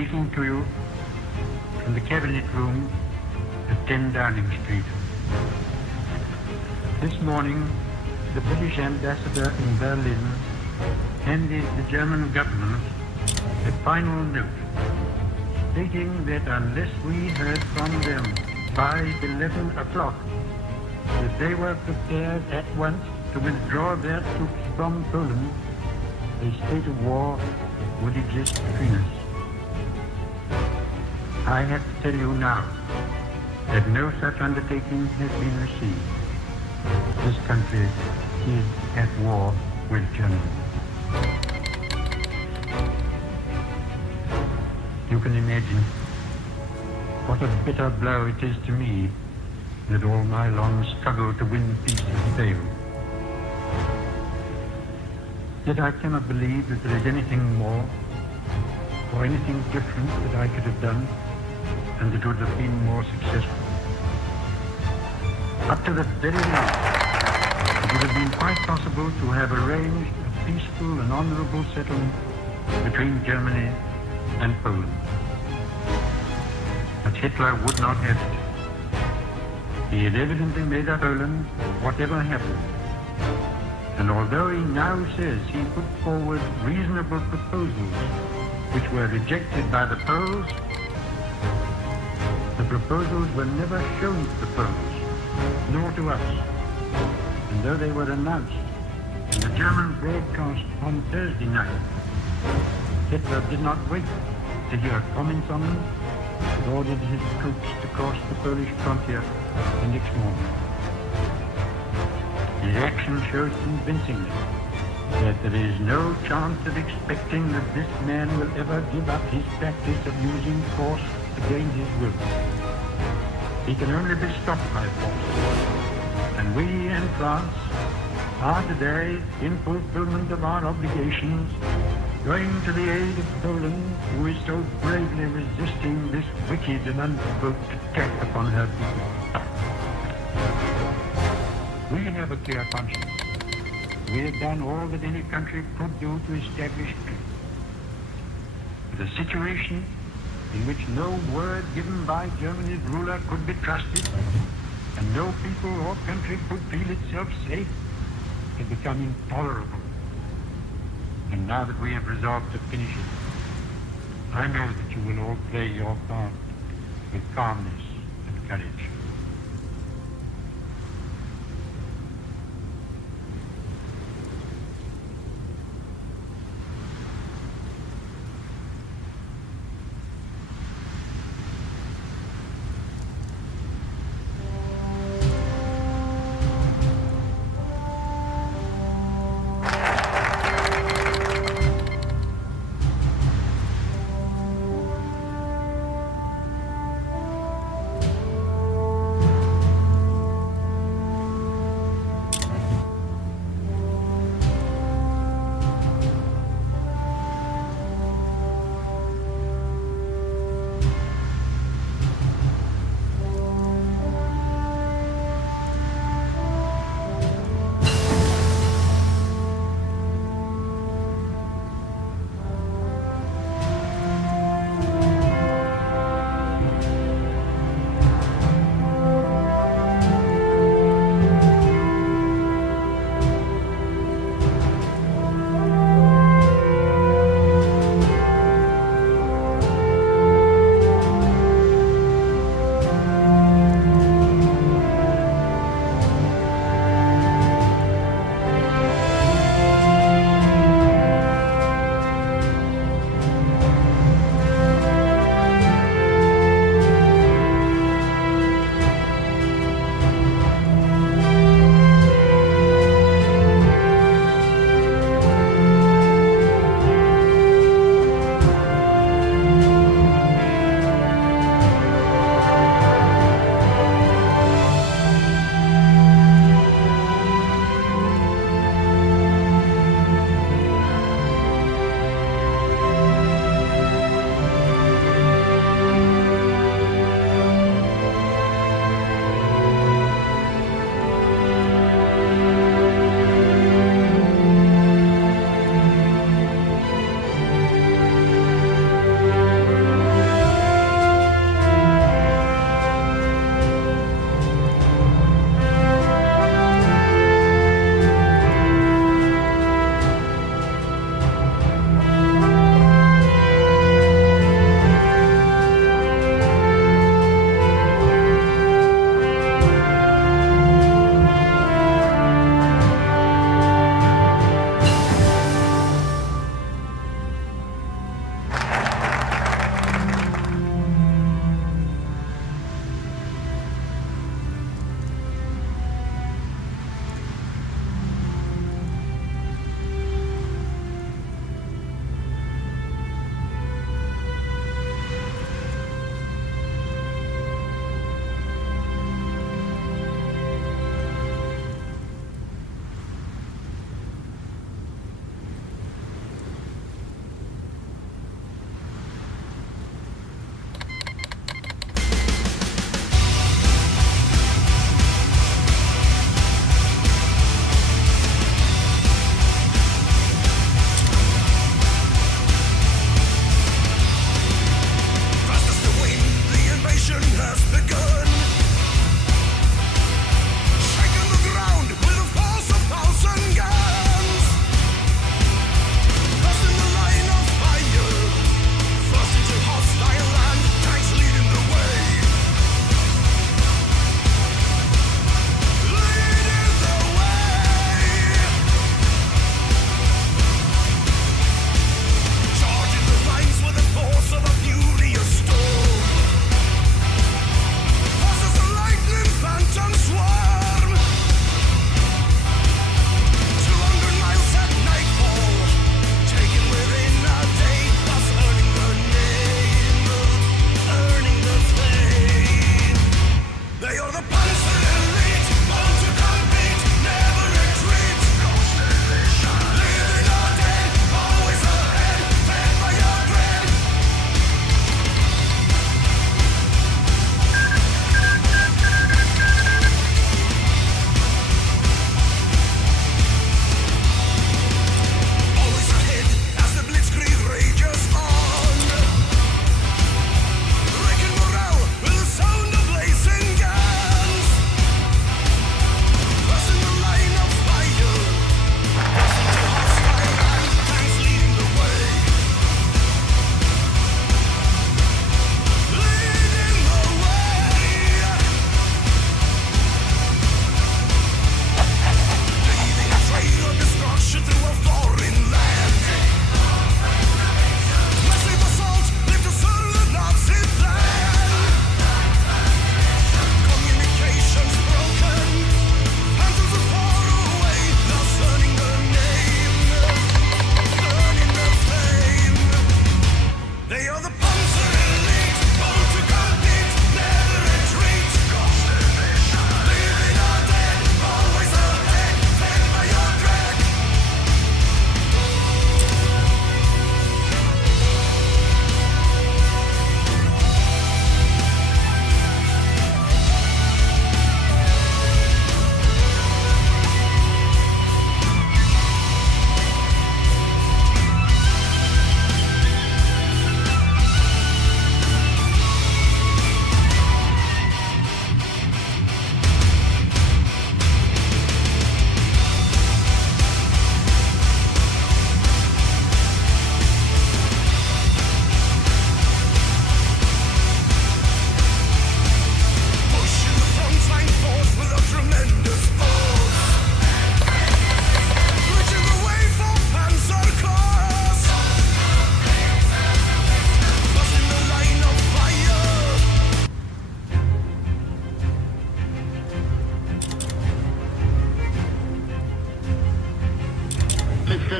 speaking to you from the Cabinet Room at 10 Downing Street. This morning, the British ambassador in Berlin handed the German government a final note stating that unless we heard from them by 11 o'clock, that they were prepared at once to withdraw their troops from Poland, a state of war would exist between us. I have to tell you now that no such undertaking has been received. This country is at war with Germany. You can imagine what a bitter blow it is to me that all my long struggle to win peace has failed. Yet I cannot believe that there is anything more or anything different that I could have done and that would have been more successful. Up to the very last, it would have been quite possible to have arranged a peaceful and honorable settlement between Germany and Poland. But Hitler would not have it. He had evidently made up Poland whatever happened. And although he now says he put forward reasonable proposals which were rejected by the Poles, the proposals were never shown to the Poles, nor to us. And though they were announced in the German broadcast on Thursday night, Hitler did not wait to hear comments on them, but ordered his troops to cross the Polish frontier the next morning. His action shows convincingly that there is no chance of expecting that this man will ever give up his practice of using force against his will. He can only be stopped by force. And we in France are today, in fulfillment of our obligations, going to the aid of Poland, who is so bravely resisting this wicked and unprovoked attack upon her people. We have a clear conscience. We have done all that any country could do to establish peace. The situation in which no word given by Germany's ruler could be trusted, and no people or country could feel itself safe, had become intolerable. And now that we have resolved to finish it, I know that you will all play your part with calmness and courage.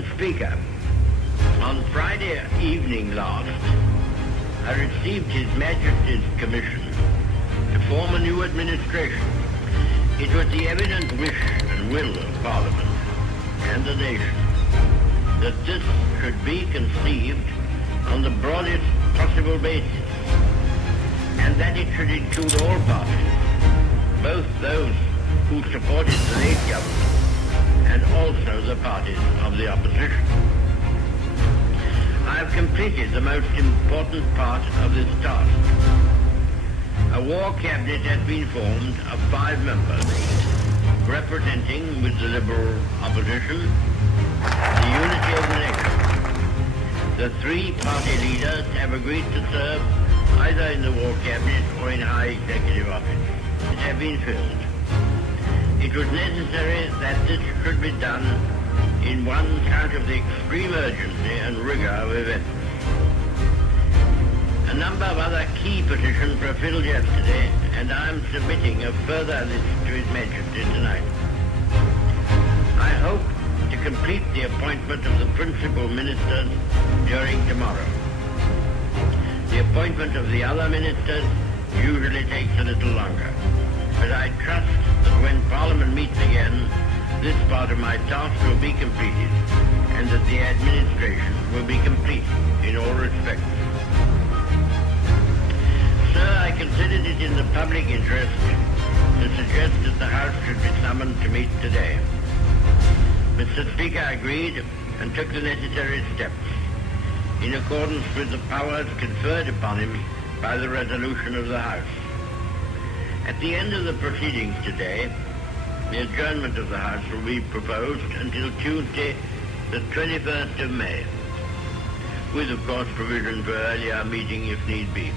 Mr. Speaker, on Friday evening last, I received His Majesty's commission to form a new administration. It was the evident wish and will of Parliament and the nation that this should be conceived on the broadest possible basis, and that it should include all parties, both those who supported the late government and also the parties of the opposition. I have completed the most important part of this task. A war cabinet has been formed of 5 members, representing, with the Liberal opposition, the unity of the nation. The 3 party leaders have agreed to serve either in the war cabinet or in high executive office. It have been filled. It was necessary that this should be done in one count of the extreme urgency and rigor of events. A number of other key positions were filled yesterday, and I am submitting a further list to His Majesty tonight. I hope to complete the appointment of the principal ministers during tomorrow. The appointment of the other ministers usually takes a little longer, but I trust that when Parliament meets again, this part of my task will be completed, and that the administration will be complete in all respects. Sir, I considered it in the public interest to suggest that the House should be summoned to meet today. Mr. Speaker agreed and took the necessary steps in accordance with the powers conferred upon him by the resolution of the House. At the end of the proceedings today, the adjournment of the House will be proposed until Tuesday, the 21st of May, with, of course, provision for earlier meeting if need be.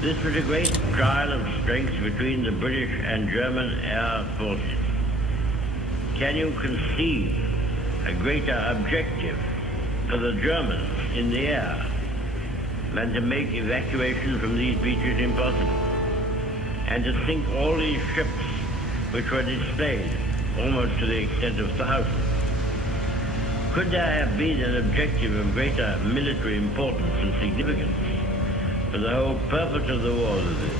This was a great trial of strength between the British and German air forces. Can you conceive a greater objective for the Germans in the air than to make evacuation from these beaches impossible? And to sink all these ships which were displayed almost to the extent of thousands. Could there have been an objective of greater military importance and significance for the whole purpose of the war than this?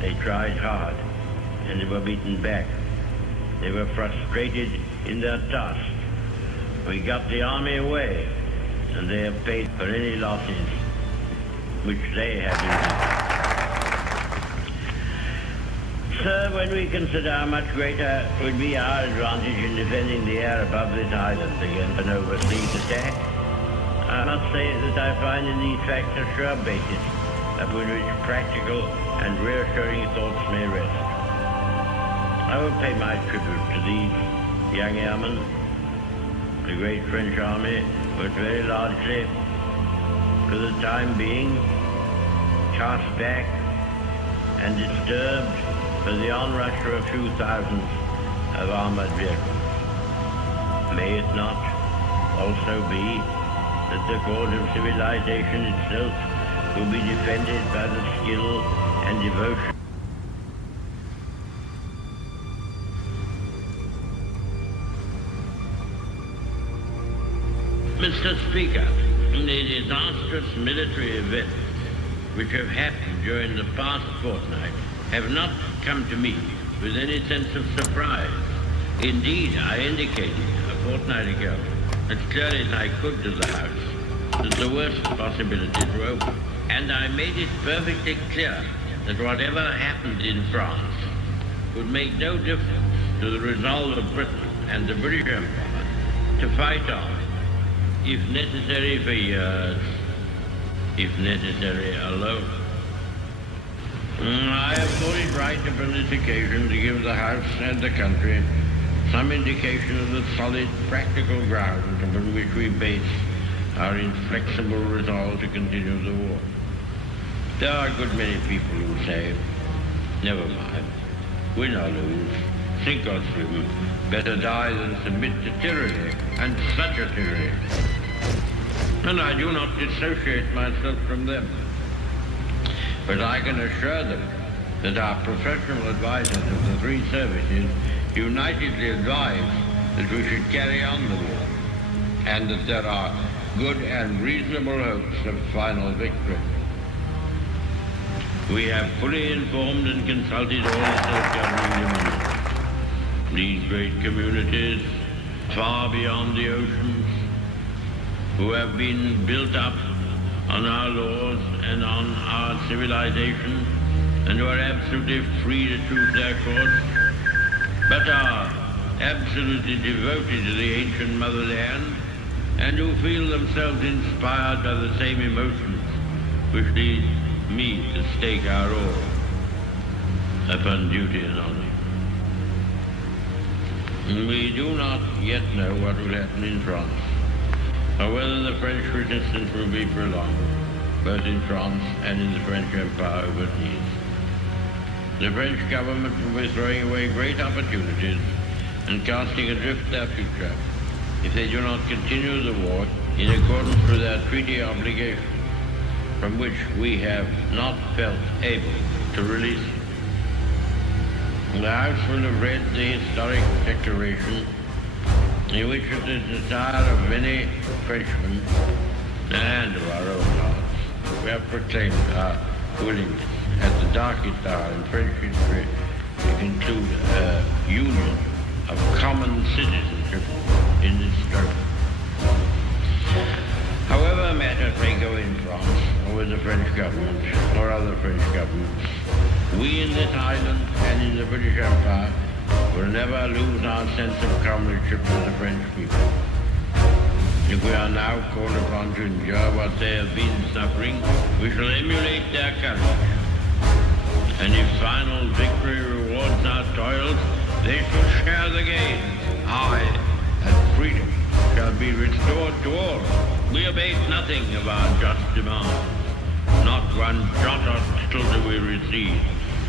They tried hard, and they were beaten back. They were frustrated in their task. We got the army away, and they have paid for any losses which they have incurred. Sir, when we consider how much greater would be our advantage in defending the air above this island against an overseas attack, I must say that I find in these facts a sure basis upon which practical and reassuring thoughts may rest. I will pay my tribute to these young airmen. The great French army was very largely, for the time being, cast back and disturbed by the onrush of a few thousands of armored vehicles. May it not also be that the cause of civilization itself will be defended by the skill and devotion Mr. Speaker, the disastrous military events which have happened during the past fortnight have not come to me with any sense of surprise. Indeed, I indicated a fortnight ago as clearly as I could to the House that the worst possibilities were open. And I made it perfectly clear that whatever happened in France would make no difference to the resolve of Britain and the British Empire to fight on, if necessary for years, if necessary alone. I have thought it right upon this occasion to give the House and the country some indication of the solid, practical ground upon which we base our inflexible resolve to continue the war. There are a good many people who say, never mind, win or lose, sink or swim, better die than submit to tyranny, and such a tyranny. and I do not dissociate myself from them. But I can assure them that our professional advisors of the three services unitedly advise that we should carry on the war, and that there are good and reasonable hopes of final victory. We have fully informed and consulted all self-governing dominions. These great communities, far beyond the oceans, who have been built up on our laws and on our civilization, and who are absolutely free to choose their course, but are absolutely devoted to the ancient motherland, and who feel themselves inspired by the same emotions which lead me to stake our all upon duty and honor. We do not yet know what will happen in France, or whether the French resistance will be prolonged, both in France and in the French Empire overseas. The French government will be throwing away great opportunities and casting adrift their future if they do not continue the war in accordance with their treaty obligations, from which we have not felt able to release it. The House will have read the historic declaration in which it is the desire of many Frenchmen and of our own hearts we have proclaimed our willingness at the darkest hour in French history to conclude a union of common citizenship in this struggle. However matters may go in France, or with the French government, or other French governments, we in this island and in the British Empire will never lose our sense of comradeship with the French people. If we are now called upon to endure what they have been suffering, we shall emulate their courage. And if final victory rewards our toils, they shall share the gains. Aye, and freedom shall be restored to all. We abate nothing of our just demands. Not one jot or tittle do we recede.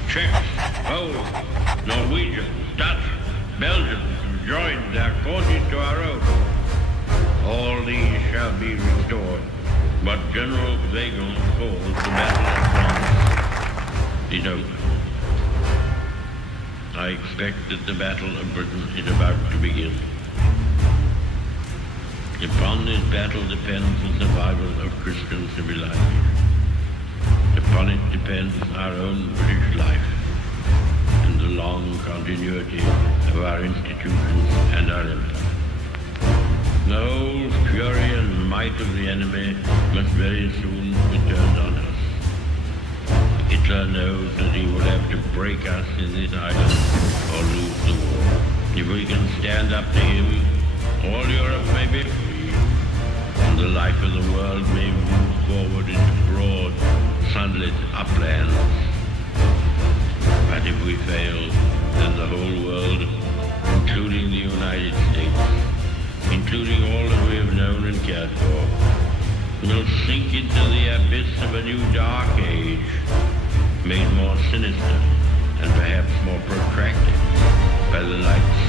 Czechs, Poles, Norwegians, Dutch, Belgians have joined their causes to our own. All these shall be restored. But General Weygand calls the Battle of France is over. I expect that the Battle of Britain is about to begin. Upon this battle depends the survival of Christian civilization. Upon it depends our own British life and the long continuity of our institutions and our empire. The whole fury and might of the enemy must very soon be turned on us. Hitler knows that he will have to break us in this island or lose the war. If we can stand up to him, all Europe may be free, and the life of the world may move forward into broad, sunlit uplands. But if we fail, then the whole world, including the United States, including all that we have known and cared for, will sink into the abyss of a new dark age, made more sinister and perhaps more protracted by the lights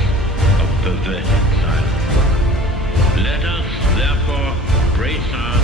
of perverted silence. Let us, therefore, brace ourselves